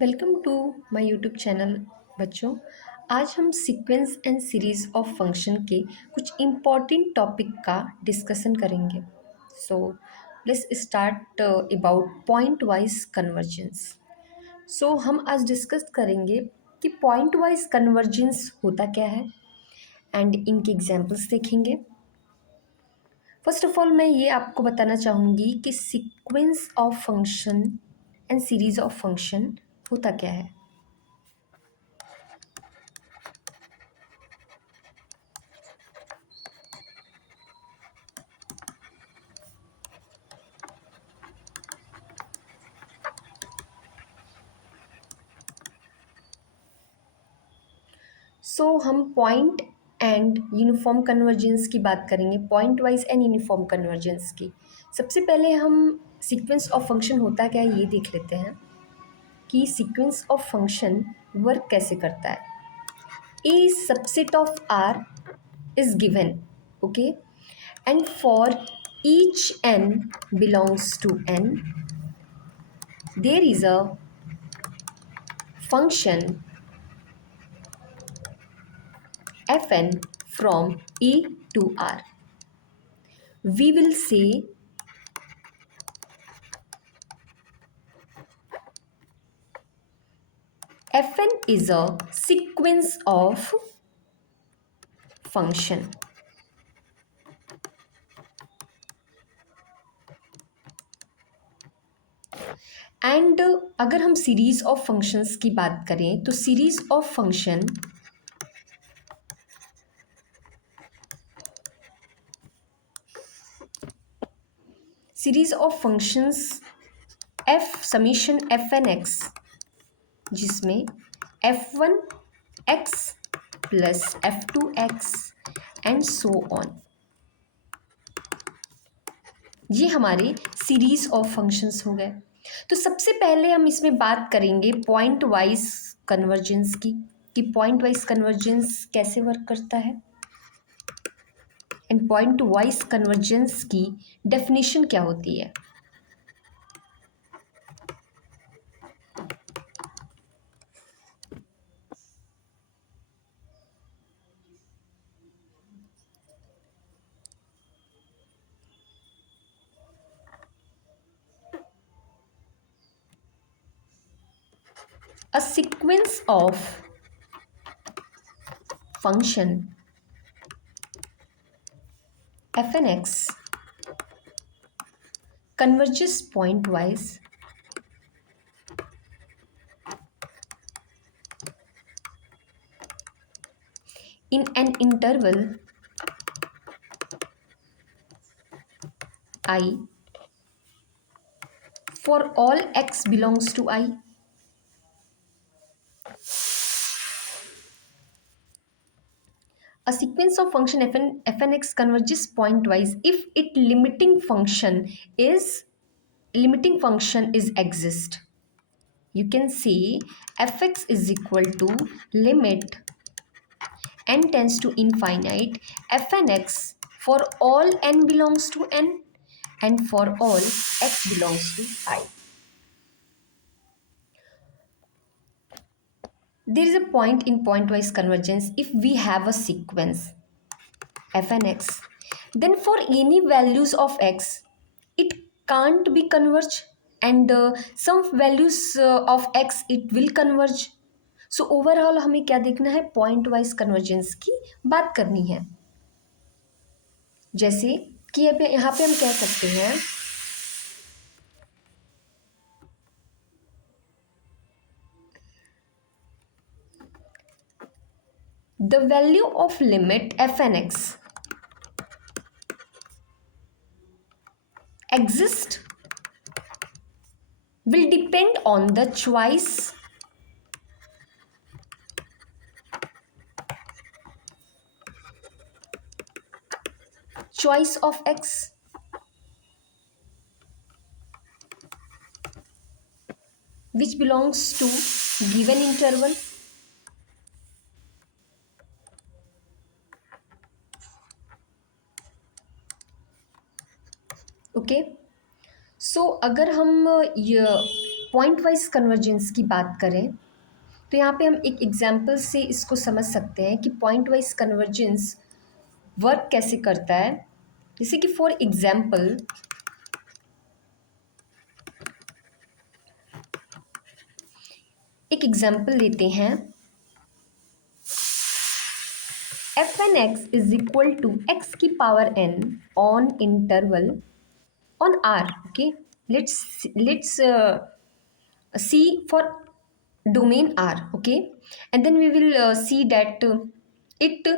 Welcome to my YouTube channel. बच्चों, आज हम sequence and series of function के कुछ इम्पॉर्टेंट टॉपिक का डिस्कशन करेंगे। So let's start about point wise convergence. So हम आज डिस्कस करेंगे कि पॉइंट वाइज कन्वर्जेंस होता क्या है एंड इनके एग्जांपल्स देखेंगे। फर्स्ट ऑफ ऑल मैं ये आपको बताना चाहूँगी कि sequence of function and series of function होता क्या है। सो हम पॉइंट एंड यूनिफॉर्म कन्वर्जेंस की बात करेंगे, point wise and uniform convergence की। सबसे पहले हम सीक्वेंस ऑफ फंक्शन होता क्या है ये देख लेते हैं कि सीक्वेंस ऑफ फंक्शन वर्क कैसे करता है। A subset of R is given, okay, and for each n belongs to n, there is a function fn from e to r. We will say fn is a sequence of function. And अगर हम series of functions की बात करें तो series of functions f summation F N x, जिसमें f one x plus f two x and so on, ये हमारे series of functions हो गए। तो सबसे पहले हम इसमें बात करेंगे पॉइंट वाइज कन्वर्जेंस की, कि पॉइंट वाइज कन्वर्जेंस कैसे वर्क करता है एंड पॉइंट वाइज कन्वर्जेंस की डेफिनेशन क्या होती है। A sequence of function fnx converges pointwise in an interval I for all x belongs to I. A sequence of function fnx converges pointwise if its limiting function is exist. You can say fx is equal to limit n tends to infinite fnx for all n belongs to n and for all x belongs to I. There is a point in pointwise convergence if we have a sequence fnx, then for any values of x it can't be converged, and some values of x it will converge. So overall हमें क्या देखना है, point wise convergence की बात करनी है। जैसे कि यहाँ पे हम कह सकते हैं the value of limit fnx exist will depend on the choice of x which belongs to given interval. Okay, so अगर हम ये पॉइंट वाइज कन्वर्जेंस की बात करें तो यहाँ पे हम एक एग्जाम्पल से इसको समझ सकते हैं कि पॉइंट वाइज कन्वर्जेंस वर्क कैसे करता है। जैसे कि फॉर एग्जाम्पल एक एग्जाम्पल लेते हैं, f N x is equal to x की power n on interval on R. Okay, let's see for domain R. Okay, and then we will see that it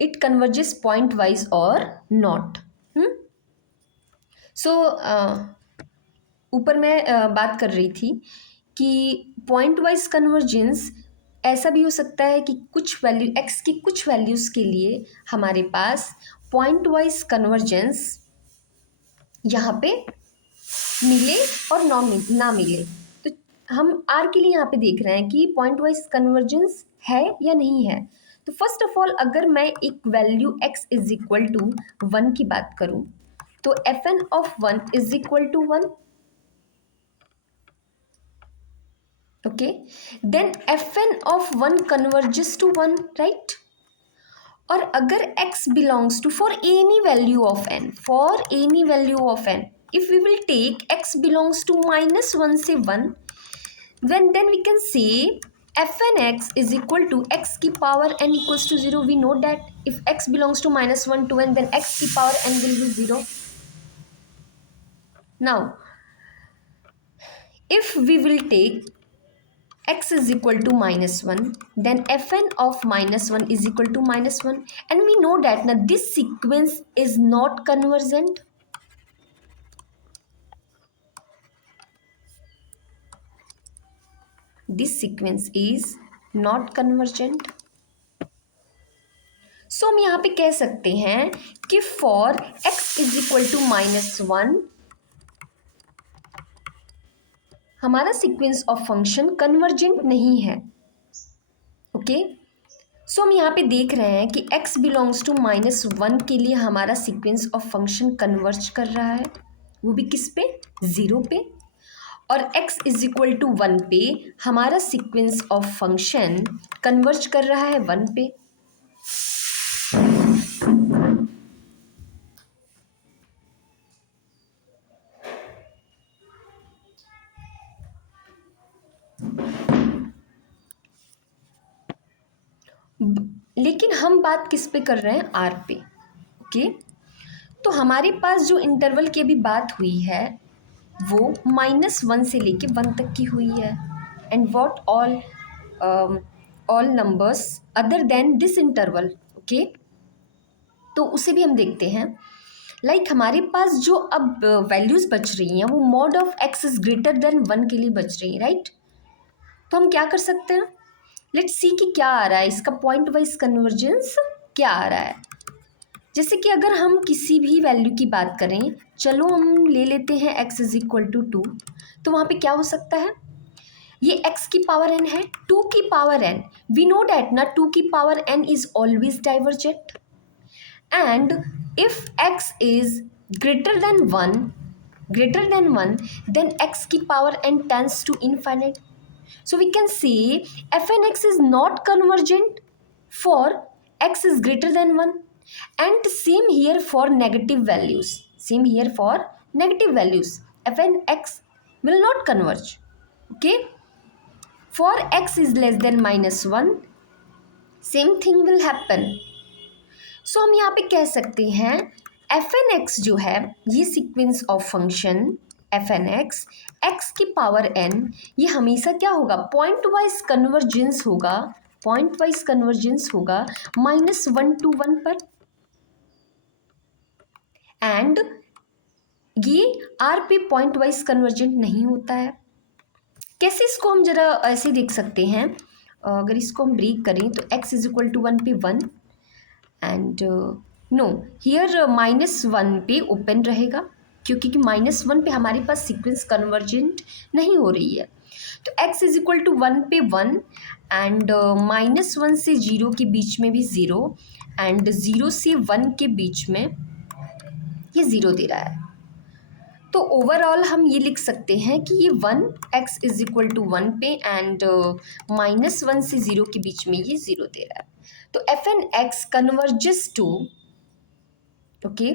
it converges pointwise or not. So ऊपर मैं बात कर रही थी कि point wise convergence ऐसा भी हो सकता है कि कुछ वैल्यू x की कुछ वैल्यूज़ के लिए हमारे पास पॉइंट वाइज कन्वर्जेंस यहाँ पे मिले और ना मिले। तो हम आर के लिए यहाँ पे देख रहे हैं कि पॉइंट वाइज कन्वर्जेंस है या नहीं है। तो फर्स्ट ऑफ ऑल अगर मैं एक value x is equal to 1 की बात करूं तो F N of 1 is equal to 1। Okay, then F N of 1 converges to 1, right. और अगर x belongs to for any value of n, for any value of n, if we will take x belongs to -1 से 1, then we can say fn x is equal to x की power n equals to 0. We know that if x belongs to -1 to n, then x की power n will be 0. Now if we will take x is equal to -1, then fn of -1 is equal to -1, and we know that now this sequence is not convergent. This sequence is not convergent. So हम यहाँ पे कह सकते हैं कि for x is equal to -1 हमारा sequence of function convergent नहीं है। ओके, सो हम यहाँ पे देख रहे हैं कि x बिलोंग्स टू -1 के लिए हमारा सीक्वेंस ऑफ फंक्शन कन्वर्ज कर रहा है, वो भी किस पे, 0 पे। और x इज इक्वल टू 1 पे हमारा सीक्वेंस ऑफ फंक्शन कन्वर्ज कर रहा है 1 पे। लेकिन हम बात किस पे कर रहे हैं, r पे। ओके, तो हमारे पास जो इंटरवल की अभी बात हुई है वो -1 से लेके 1 तक की हुई है। And what all numbers other than this interval. Okay, तो उसे भी हम देखते हैं। लाइक हमारे पास जो अब वैल्यूज़ बच रही हैं वो mod of x is greater than 1 के लिए बच रही हैं, राइट। तो हम क्या कर सकते हैं, लेट्स सी कि क्या आ रहा है, इसका पॉइंट वाइज कन्वर्जेंस क्या आ रहा है। जैसे कि अगर हम किसी भी वैल्यू की बात करें, चलो हम ले लेते हैं x इज इक्वल टू 2, तो वहाँ पे क्या हो सकता है, ये x की पावर n है, 2 की power n, we know that ना 2 की power n is always divergent, and if x is greater than 1 then x की power n tends to infinite. So we can say fn x is not convergent for x is greater than 1, and same here for negative values. Fn x will not converge. Okay, for x is less than -1 same thing will happen. So हम यहाँ पे कह सकते हैं fn x जो है ये sequence of function fn x x की पावर n ये हमेशा क्या होगा, पॉइंट वाइज कन्वर्जेंस होगा -1 to 1 पर, एंड ये r पे पॉइंट वाइज कन्वर्जेंट नहीं होता है। कैसे इसको हम जरा ऐसे देख सकते हैं, अगर इसको हम ब्रेक करें तो x इज इक्वल टू 1 पे 1 एंड नो हियर -1 पे ओपन रहेगा, क्योंकि -1 पे हमारे पास सीक्वेंस कन्वर्जेंट नहीं हो रही है। तो x इज इक्वल टू 1 पे 1 एंड -1 से 0 के बीच में भी 0 एंड 0 से 1 के बीच में ये 0 दे रहा है। तो ओवरऑल हम ये लिख सकते हैं कि ये 1x इज इक्वल टू 1 पे एंड -1 से 0 के बीच में ये 0 दे रहा है। तो F N X converges to, okay,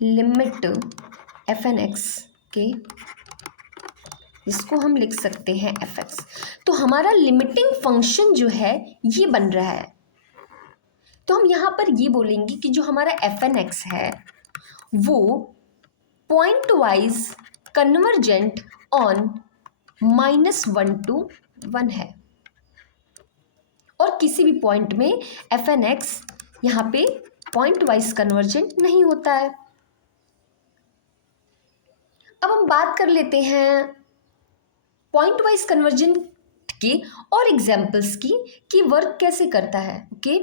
limit F N X के, जिसको हम लिख सकते हैं एफ एक्स। तो हमारा लिमिटिंग फंक्शन जो है ये बन रहा है। तो हम यहाँ पर ये बोलेंगे कि जो हमारा एफ एन एक्स है वो point wise convergent on -1 to 1 है, और किसी भी पॉइंट में एफ एन एक्स यहाँ पे पॉइंट वाइज कन्वर्जेंट नहीं होता है। अब हम बात कर लेते हैं पॉइंट वाइज कन्वर्जेंट के और एग्जाम्पल्स की कि वर्क कैसे करता है, ओके,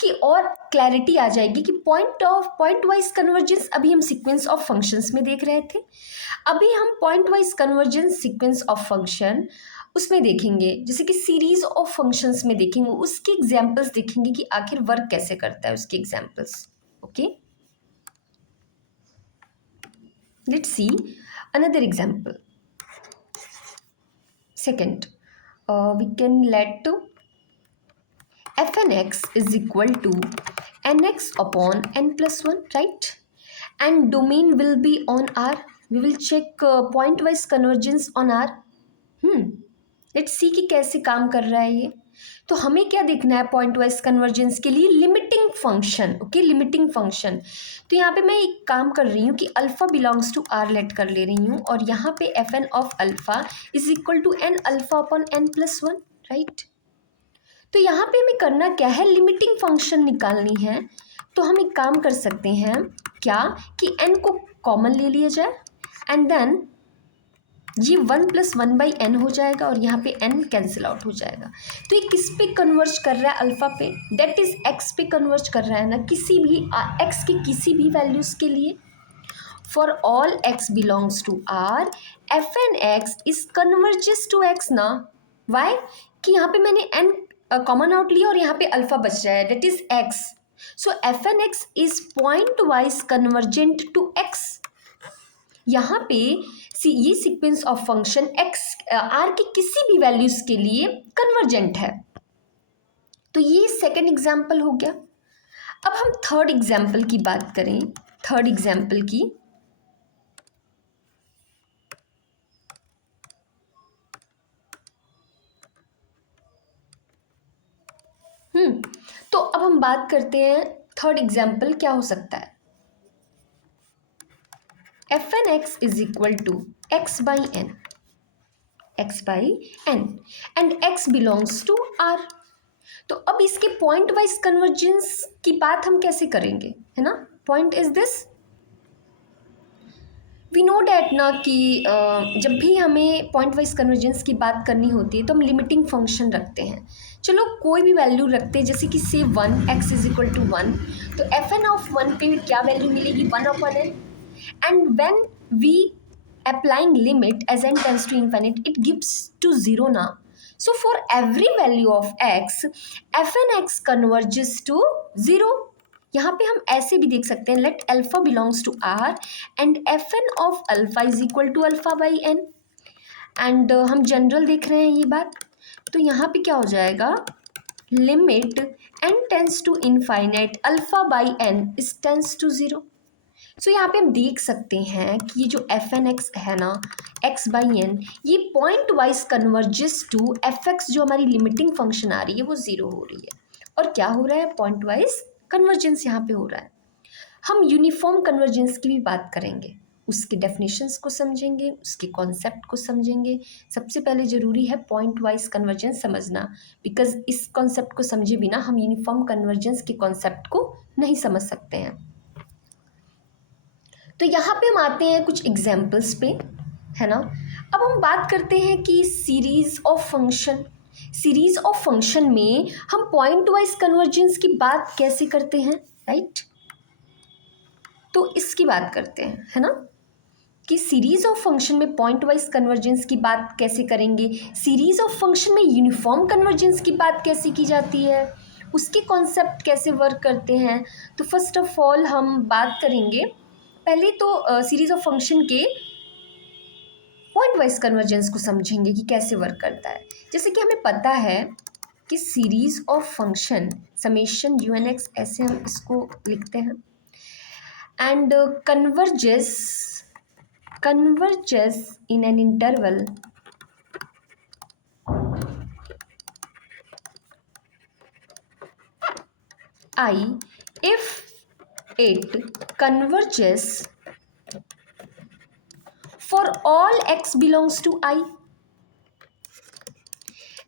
कि और क्लैरिटी आ जाएगी कि पॉइंट वाइज कन्वर्जेंस अभी हम सीक्वेंस ऑफ फंक्शंस में देख रहे थे। अभी हम point wise convergence sequence of function उसमें देखेंगे, जैसे कि सीरीज ऑफ फंक्शंस में देखेंगे, उसके एग्जाम्पल्स देखेंगे कि आखिर वर्क कैसे करता है उसके examples, okay. Let's see another example. Second, we can let fnx is equal to nx upon n plus 1, right? And domain will be on R. We will check point-wise convergence on R. Let's see कि कैसे काम कर रहा है ये। तो हमें क्या देखना है पॉइंट वाइज कन्वर्जेंस के लिए? Limiting function, okay, limiting function. तो यहाँ पे मैं एक काम कर रही हूँ कि alpha belongs to R let कर ले रही हूँ, और यहाँ पे F N of alpha is equal to N alpha upon N plus 1, right. तो यहाँ पे हमें करना क्या है? लिमिटिंग फंक्शन निकालनी है। तो हम एक काम कर सकते हैं क्या कि n को कॉमन ले लिया जाए एंड देन ये 1 + 1/n हो जाएगा, और यहाँ पे n कैंसिल आउट हो जाएगा। तो ये किस पे कन्वर्ज कर रहा है? अल्फा पे, दैट इज x पे कन्वर्ज कर रहा है ना, किसी भी x के किसी भी वैल्यूज के लिए। For all x belongs to r F N x is converges to x ना। वाई? कि यहाँ पे मैंने n कॉमन आउट लिया और यहाँ पे अल्फा बच रहा है, that is x। So F N x is pointwise convergent to x। यहाँ पे ये sequence of function x r के किसी भी वैल्यूज के लिए कन्वर्जेंट है। तो ये सेकेंड एग्जाम्पल हो गया। अब हम थर्ड एग्जाम्पल की बात करें। थर्ड एग्जाम्पल की, तो अब हम बात करते हैं थर्ड एग्जाम्पल क्या हो सकता है। F N x is equal to X by N and x belongs to r। तो अब इसके पॉइंट वाइज कन्वर्जेंस की बात हम कैसे करेंगे, है ना। Point is this, we know that ना कि जब भी हमें पॉइंट वाइज कन्वर्जेंस की बात करनी होती है तो हम लिमिटिंग फंक्शन रखते हैं। चलो कोई भी वैल्यू रखते हैं, जैसे कि से 1 x इज इक्वल टू 1, तो एफ एन ऑफ 1 पे क्या वैल्यू मिलेगी? 1 upon n। And when we applying limit as n tends to infinite, it gives to 0 now. So for every value of x, fn x converges to 0. यहाँ पे हम ऐसे भी देख सकते हैं, let alpha belongs to r and fn of alpha is equal to alpha by n. and हम general देख रहे हैं ये बात, तो यहाँ पे क्या हो जाएगा? Limit n tends to infinite alpha by n is tends to 0. सो यहाँ पे हम देख सकते हैं कि ये जो एफ एन एक्स है ना, एक्स बाई एन, ये point wise converges to F X, जो हमारी लिमिटिंग फंक्शन आ रही है वो 0 हो रही है। और क्या हो रहा है? पॉइंट वाइज कन्वर्जेंस यहाँ पे हो रहा है। हम यूनिफॉर्म कन्वर्जेंस की भी बात करेंगे, उसके डेफिनेशंस को समझेंगे, उसके कॉन्सेप्ट को समझेंगे। सबसे पहले ज़रूरी है पॉइंट वाइज कन्वर्जेंस समझना, बिकॉज इस कॉन्सेप्ट को समझे बिना हम यूनिफॉर्म कन्वर्जेंस के कॉन्सेप्ट को नहीं समझ सकते हैं। तो यहाँ पे हम आते हैं कुछ एग्जाम्पल्स पे, है ना। अब हम बात करते हैं कि सीरीज ऑफ फंक्शन में हम पॉइंट वाइज कन्वर्जेंस की बात कैसे करते हैं, राइट। तो इसकी बात करते हैं, है ना, कि सीरीज ऑफ फंक्शन में पॉइंट वाइज कन्वर्जेंस की बात कैसे करेंगे, सीरीज ऑफ फंक्शन में यूनिफॉर्म कन्वर्जेंस की बात कैसे की जाती है, उसके कॉन्सेप्ट कैसे वर्क करते हैं। तो फर्स्ट ऑफ ऑल हम बात करेंगे पहले तो सीरीज ऑफ फंक्शन के पॉइंट वाइज कन्वर्जेंस को समझेंगे कि कैसे वर्क करता है। जैसे कि हमें पता है कि series of function summation U N X, ऐसे हम इसको लिखते हैं, and converges in an interval I if it converges for all x belongs to I,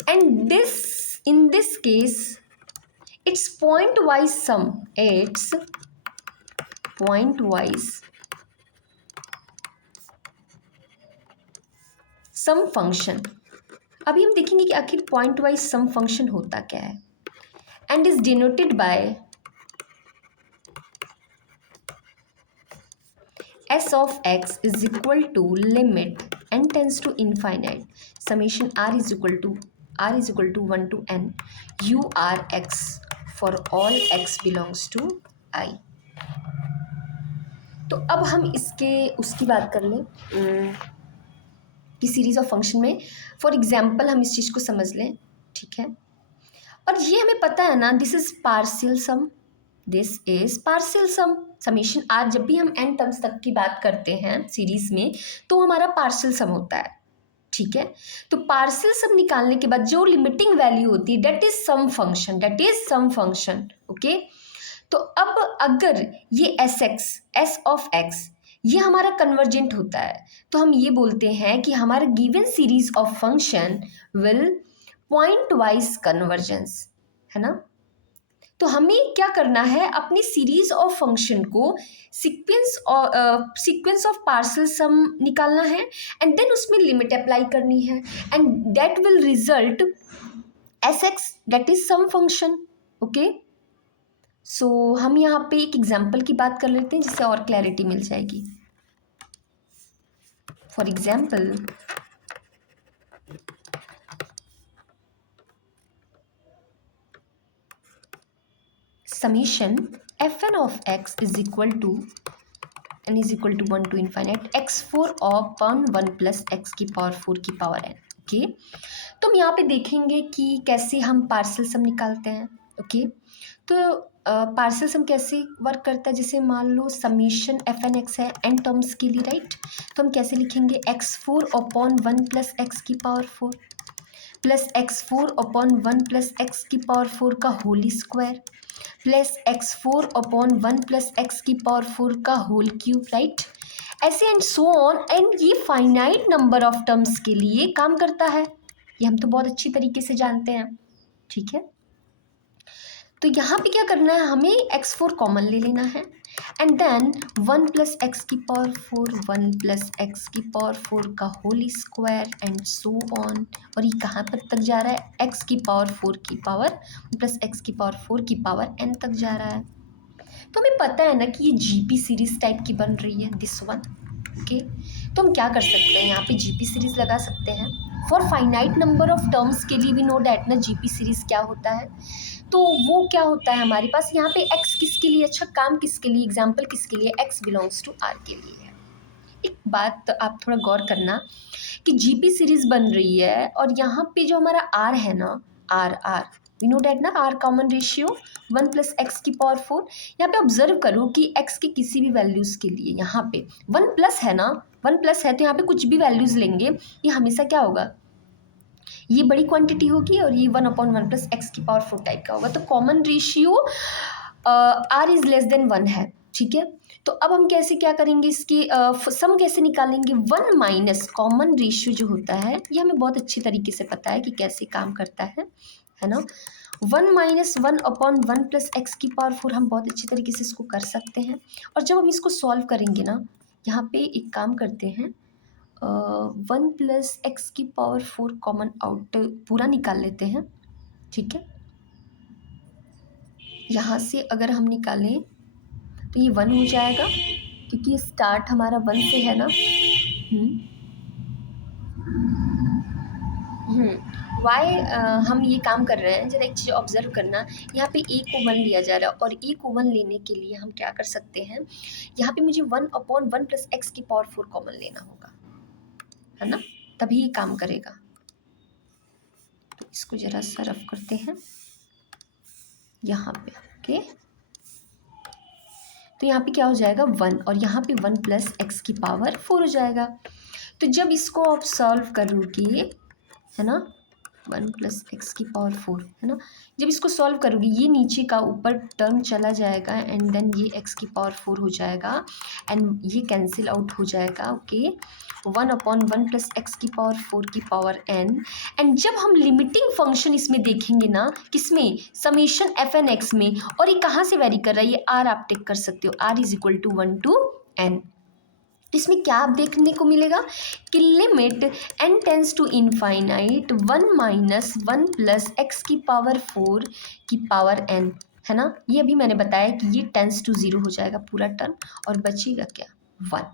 and this in this case it's point-wise sum function. अभी हम देखेंगे कि आखिर पॉइंट वाइज सम फंक्शन होता क्या है, and is denoted by s of x is equal to limit n tends to infinite summation r is equal to 1 to n u r x for all x belongs to I। तो अब हम इसके उसकी बात कर लें कि series of function में फॉर एग्जाम्पल हम इस चीज़ को समझ लें, ठीक है। और ये हमें पता है ना, this is partial sum summation R. जब भी हम एन टर्म्स तक की बात करते हैं सीरीज में तो हमारा पार्शियल सम होता है, ठीक है। तो पार्शियल सम निकालने के बाद जो लिमिटिंग वैल्यू होती है that is some function, okay. तो अब अगर ये एस ऑफ एक्स ये हमारा कन्वर्जेंट होता है तो हम ये बोलते हैं कि हमारा given series of function will point wise convergence, है ना। तो हमें क्या करना है, अपनी सीरीज ऑफ फंक्शन को सीक्वेंस ऑफ पार्शियल सम निकालना है एंड देन उसमें लिमिट अप्लाई करनी है and that will result s x, that is some function, okay. So हम यहाँ पे एक एग्जाम्पल की बात कर लेते हैं जिससे और क्लैरिटी मिल जाएगी। For example summation fn of x is equal to 1 to infinite x4 upon 1 plus x की पावर 4 की पावर n, ओके। तो हम यहाँ पे देखेंगे कि कैसे हम पार्शियल सम निकालते हैं, ओके। तो पार्शियल सम कैसे वर्क करता है, जैसे मान लो समीशन एफ एन एक्स है एन टर्म्स के लिए, राइट। तो हम कैसे लिखेंगे, x4 अपॉन 1 प्लस एक्स की power 4 plus x4 upon 1 plus X की पावर 4 का whole square plus x4 upon 1 plus X की पावर 4 का होल क्यूब, राइट। ऐसे एंड सो ऑन, एंड ये फाइनाइट नंबर ऑफ टर्म्स के लिए काम करता है, ये हम तो बहुत अच्छी तरीके से जानते हैं, ठीक है। तो यहाँ पे क्या करना है, हमें x4 कॉमन ले लेना है एंड देन 1 प्लस एक्स की पावर 4 1 प्लस एक्स की पावर 4 का whole square and so on. और ये कहाँ तक जा रहा है, x की पावर 4 की पावर प्लस एक्स की पावर 4 की पावर n तक जा रहा है। तो हमें पता है ना कि ये जीपी सीरीज टाइप की बन रही है, दिस वन, ओके। तो हम क्या कर सकते हैं, यहाँ पे जीपी सीरीज लगा सकते हैं for finite number of terms के लिए। वी नो डैट ना जीपी सीरीज क्या होता है, तो वो क्या होता है हमारे पास यहाँ पे x किसके लिए, अच्छा काम किसके लिए, एग्जाम्पल किसके लिए, x बिलोंग्स टू r के लिए है। एक बात तो आप थोड़ा गौर करना कि जीपी सीरीज बन रही है और यहाँ पे जो हमारा r है ना, r वी नो डैट ना, r common ratio 1 plus X की पावर 4। यहाँ पे ऑब्जर्व करो कि x के किसी भी वैल्यूज़ के लिए यहाँ पे 1 प्लस है ना, 1 प्लस है तो यहाँ पे कुछ भी वैल्यूज़ लेंगे ये हमेशा क्या होगा, ये बड़ी क्वांटिटी होगी और ये 1 अपॉन 1 प्लस एक्स की पावर 4 टाइप का होगा। तो common ratio r is less than 1 है, ठीक है। तो अब हम कैसे क्या करेंगे, इसकी सम कैसे निकालेंगे, 1 माइनस कॉमन रेशियो जो होता है ये हमें बहुत अच्छी तरीके से पता है कि कैसे काम करता है ना। 1 माइनस 1 अपॉन 1 प्लस एक्स की पावर 4 हम बहुत अच्छी तरीके से इसको कर सकते हैं। और जब हम इसको सॉल्व करेंगे ना, यहाँ पे एक काम करते हैं, 1 प्लस एक्स की पावर 4 कॉमन आउट पूरा निकाल लेते हैं, ठीक है। यहाँ से अगर हम निकालें तो ये 1 हो जाएगा क्योंकि स्टार्ट हमारा 1 से है ना। वाई हम ये काम कर रहे हैं, जरा एक चीज़ ऑब्जर्व करना। यहाँ पे ए को 1 लिया जा रहा है और ए को 1 लेने के लिए हम क्या कर सकते हैं, यहाँ पे मुझे 1/1 + x⁴ कॉमन लेना होगा, है ना, तभी ये काम करेगा। तो इसको जरा सा रफ करते हैं यहाँ पे, ओके। तो यहाँ पे क्या हो जाएगा 1 और यहाँ पे 1 + x⁴ हो जाएगा। तो जब इसको आप सॉल्व करोगे, है ना, 1 + x⁴, है ना, जब इसको सॉल्व करोगे ये नीचे का ऊपर टर्म चला जाएगा एंड देन ये x⁴ हो जाएगा एंड ये कैंसिल आउट हो जाएगा, ओके। 1/1 + x⁴ n। एंड जब हम लिमिटिंग फंक्शन इसमें देखेंगे ना, किसमें, समेशन fn(x) में, और ये कहाँ से वेरी कर रहा है, ये r आप टेक कर सकते हो, r = 1 to n। तो इसमें क्या आप देखने को मिलेगा कि limit n tends to infinite 1 - 1 + x⁴ n, है ना। ये अभी मैंने बताया कि ये टेंस टू 0 हो जाएगा पूरा टर्म और बचेगा क्या, 1।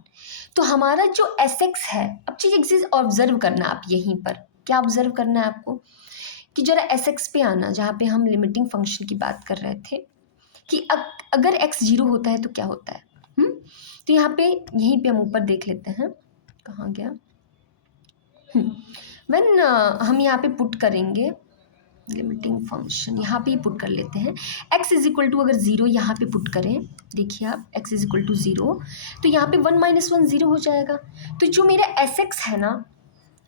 तो हमारा जो Sx है, अब चीज़ ऑब्जर्व करना आप यहीं पर, क्या ऑब्जर्व करना है आपको कि जरा Sx पे आना, जहाँ पे हम लिमिटिंग फंक्शन की बात कर रहे थे कि अगर x 0 होता है तो क्या होता है। तो यहाँ पे यहीं पे हम ऊपर देख लेते हैं, कहाँ गया, व्हेन हम यहाँ पे पुट करेंगे लिमिटिंग फंक्शन, यहाँ पे ही पुट कर लेते हैं। x = अगर 0 यहाँ पे पुट करें, देखिए आप x = 0, तो यहाँ पे 1 - 1 0 हो जाएगा। तो जो मेरा Sx है ना,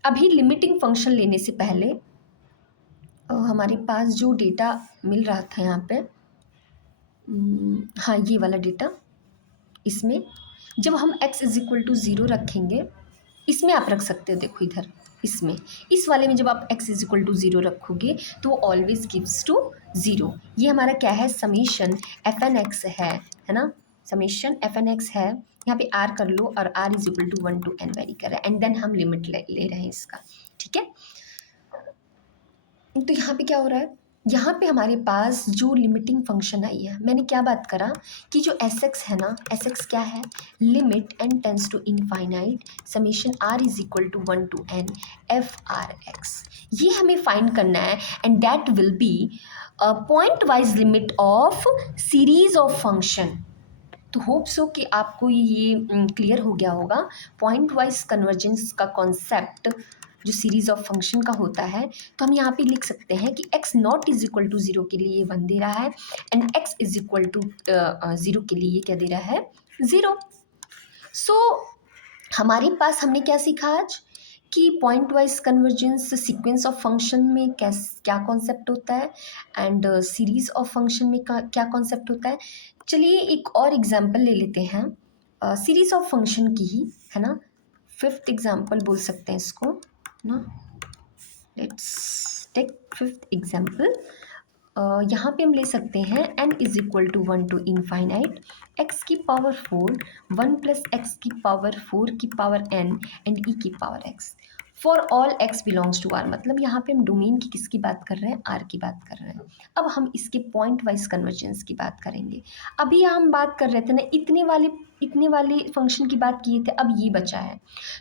अभी लिमिटिंग फंक्शन लेने से पहले हमारे पास जो डेटा मिल रहा था यहाँ पे, हाँ ये वाला डेटा, इसमें जब हम x = 0 रखेंगे, इसमें आप रख सकते हो, देखो इधर इसमें, इस वाले में जब आप x = 0 रखोगे तो वो ऑलवेज गिव्स टू 0। ये हमारा क्या है, समेशन fn(x) है ना, समेशन fn(x) है। यहाँ पे r कर लो और r = 1 to n वेरी कर रहा है एंड देन हम लिमिट ले रहे हैं इसका, ठीक है। तो यहाँ पे क्या हो रहा है, यहाँ पे हमारे पास जो लिमिटिंग फंक्शन आई है, मैंने क्या बात करा कि जो Sx है ना, Sx क्या है, limit n tends to infinite summation r = 1 to n f(r(x). ये हमें फाइंड करना है and that will be point wise limit of series of function. तो होप सो कि आपको ये क्लियर हो गया होगा। पॉइंट वाइज कन्वर्जेंस का कॉन्सेप्ट जो सीरीज ऑफ फंक्शन का होता है, तो हम यहाँ पे लिख सकते हैं कि x0 = 0 के लिए ये 1 दे रहा है एंड x = 0 के लिए ये क्या दे रहा है, 0। सो हमारे पास हमने क्या सीखा आज कि point wise convergence sequence of function में क्या कॉन्सेप्ट होता है एंड सीरीज ऑफ फंक्शन में क्या कॉन्सेप्ट होता है। चलिए एक और एग्जांपल ले लेते हैं सीरीज ऑफ फंक्शन की ही, है ना, 5th एग्जांपल बोल सकते हैं इसको ना। Let's take 5th example. यहाँ पे हम ले सकते हैं n = 1 to infinite x⁴ 1 + x⁴ n and e⁴x for all x belongs to r। मतलब यहाँ पे हम डोमेन की किसकी बात कर रहे हैं, r की बात कर रहे हैं। अब हम इसके पॉइंट वाइज कन्वर्जेंस की बात करेंगे। अभी हम बात कर रहे थे ना, इतने वाले फंक्शन की बात किए थे, अब ये बचा है।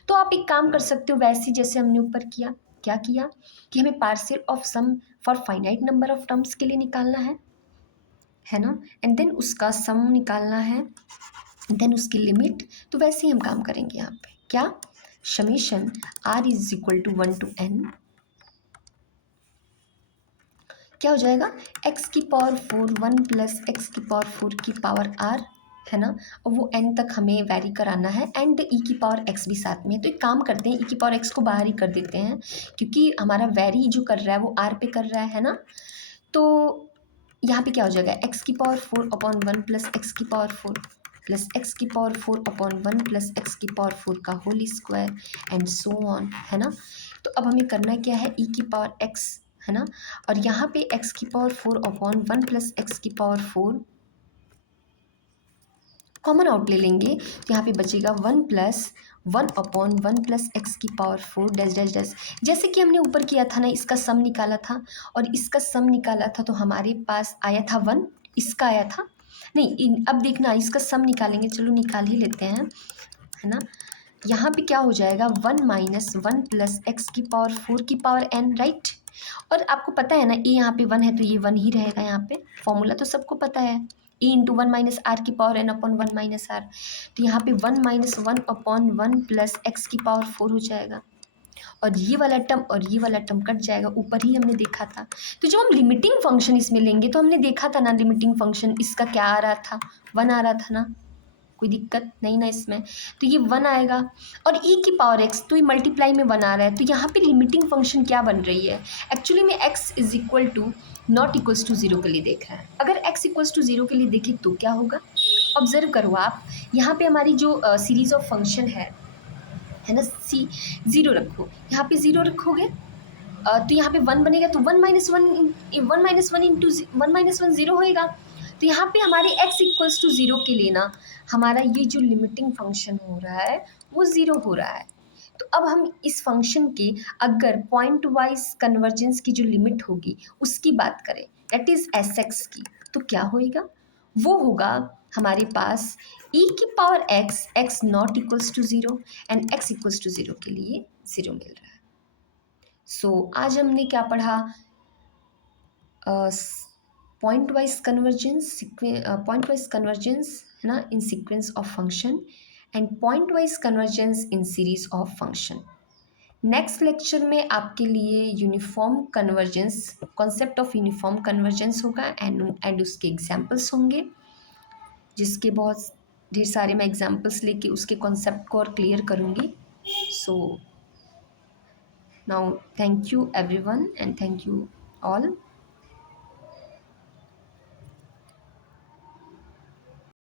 तो आप एक काम कर सकते हो, वैसे जैसे हमने ऊपर किया, क्या किया कि हमें partial of sum for finite number of terms के लिए निकालना है ना, एंड देन उसका सम निकालना है, देन उसकी लिमिट। तो वैसे ही हम काम करेंगे यहाँ पे, क्या, समेशन r = 1 to n, क्या हो जाएगा, x⁴ 1 + x⁴ r, है ना, और वो n तक हमें वेरी कराना है एंड e⁴x भी साथ में। तो एक काम करते हैं, e⁴x को बाहर ही कर देते हैं क्योंकि हमारा वेरी जो कर रहा है वो r पे कर रहा है ना। तो यहाँ पे क्या हो जाएगा, x⁴/1 + x⁴/1 + x⁴ का whole square and so on, है ना। तो अब हमें करना क्या है, e⁴x, है ना, और यहाँ पे x⁴/1 + x⁴ कॉमन आउट ले लेंगे। तो यहाँ पे बचेगा 1 + 1/1 + x⁴ डैश डैश डैश। जैसे कि हमने ऊपर किया था ना, इसका सम निकाला था और इसका सम निकाला था, तो हमारे पास आया था 1, इसका आया था नहीं, अब देखना इसका सम निकालेंगे, चलो निकाल ही लेते हैं, है ना। यहाँ पे क्या हो जाएगा 1 माइनस 1 प्लस एक्स की पावर 4 की पावर n, राइट। और आपको पता है ना ए यहाँ पे 1 है तो ये 1 ही रहेगा, यहाँ पे फॉर्मूला तो सबको पता है, e इंटू 1 माइनस आर की power n upon 1 minus R. तो यहाँ पे 1 माइनस 1 अपॉन 1 प्लस एक्स की पावर 4 हो जाएगा, और ये वाला टर्म और ये वाला टर्म कट जाएगा, ऊपर ही हमने देखा था। तो जब हम लिमिटिंग फंक्शन इसमें लेंगे तो हमने देखा था ना, लिमिटिंग फंक्शन इसका क्या आ रहा था, 1 आ रहा था ना, कोई दिक्कत नहीं ना इसमें। तो ये 1 आएगा, और e की पावर x, तो ये मल्टीप्लाई में 1 आ रहा है, तो यहाँ पे लिमिटिंग फंक्शन क्या बन रही है, एक्चुअली में x is equal to not equals to 0 के लिए देख रहा है। अगर x इक्वल्स टू 0 के लिए देखें तो क्या होगा, ऑब्जर्व करो आप, यहाँ पे हमारी जो सीरीज ऑफ फंक्शन है ना, सी 0 रखो, यहाँ पे 0 रखोगे तो यहाँ पे 1 बनेगा, तो 1 इंटू 1 0 होएगा। तो यहाँ पे हमारे x इक्वल्स टू 0 के लिए ना, हमारा ये जो लिमिटिंग फंक्शन हो रहा है वो 0 हो रहा है। तो अब हम इस फंक्शन के अगर पॉइंट वाइज कन्वर्जेंस की जो लिमिट होगी उसकी बात करें, दैट इज एस एक्स की, तो क्या होएगा, वो होगा हमारे पास e की पावर x not equals to 0 and x equals to 0 के लिए 0 मिल रहा है। सो आज हमने क्या पढ़ा, point wise convergence, point wise convergence है ना in sequence of function, and point wise convergence in series of function. Next lecture में आपके लिए uniform convergence, concept of uniform convergence होगा, एंड उसके एग्जाम्पल्स होंगे, जिसके बहुत ढेर सारे मैं एग्जाम्पल्स लेके उसके कॉन्सेप्ट को और क्लियर करूँगी। सो now thank you everyone and thank you all.